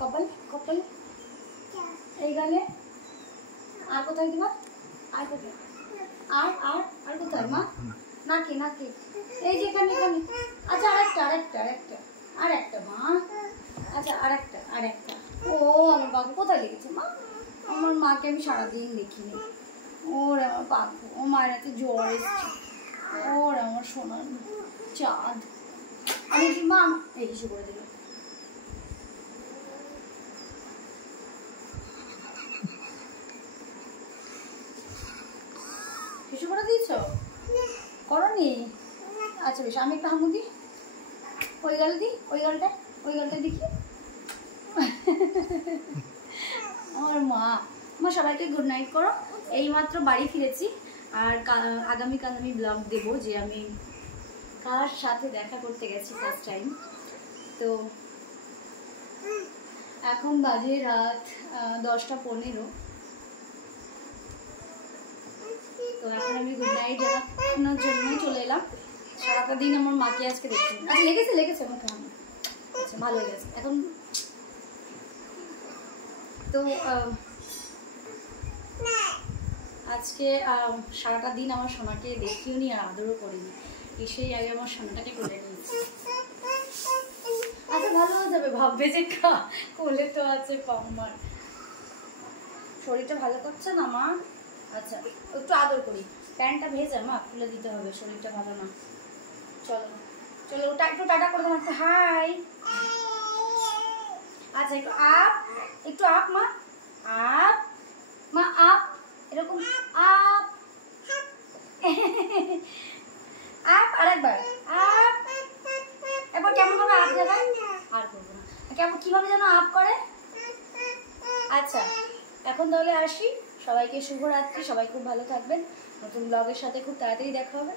কপাল কপাল এই গালে আর কোথায় দিবা আর কোথায় আর আর আর কোথায় মা নাকি নাকি এই যে এখানে এখানে আচ্ছা আরেকটা মা আচ্ছা আরেকটা ও আমার বাবু কোথায় লেগেছে মা আমার মাকে আমি সারাদিন দেখিনি ওর আমার বাবু ও মায়ের হাতে জ্বর এসছে ওর আমার সোনার চাঁদ আমি কি মা এই কিছু করে দিল কিছু করে দিয়েছ করনি আচ্ছা বেশ আমি একটা হামু দিই ওই গালে দিই ওই গালটা দেখি আমার মা সবাইকে গুড নাইট করো এইমাত্র বাড়ি ফিরেছি আর আগামীকাল আমি ব্লগ দেবো যে আমি কার সাথে দেখা করতে গেছি ফার্স্ট টাইম। তো এখন বাজে রাত 10:15। তো এখন আমি গুড নাইট জানানোর জন্যই চলে এলাম। সারাটা দিন আমার মাকে আজকে দেখছি। আচ্ছা লেগেছে আমাকে আচ্ছা ভালো হয়ে গেছে এখন। তো আজকে সারাটা দিন আমার সোনাকে দেখিও নি আর আদরও করিনি, এসেই আগে আমার সোনাটাকে কোলে নিয়েছি। আচ্ছা ভালো হয়ে যাবে, ভাববে যে কোলে তো আছে পাম্মার। শরীরটা ভালো করছে না মা? আচ্ছা একটু আদর করি। প্যান্টটা ভেজা মা, খুলে দিতে হবে, শরীরটা ভালো না। চলো চলো ওটা একটু টাটা করে দেবো। হাই আচ্ছা একটু আপ মা, আপ মা আপ, এরকম আপ আপ, আরেকবার আপ। এবার কেমন ভাবে আপ দেবে? আর করবো না। কেমন কিভাবে যেন আপ করে? আচ্ছা এখন তাহলে আসি। সবাইকে শুভরাত্রি, সবাই খুব ভালো থাকবেন। নতুন ব্লগের সাথে খুব তাড়াতাড়ি দেখা হবে।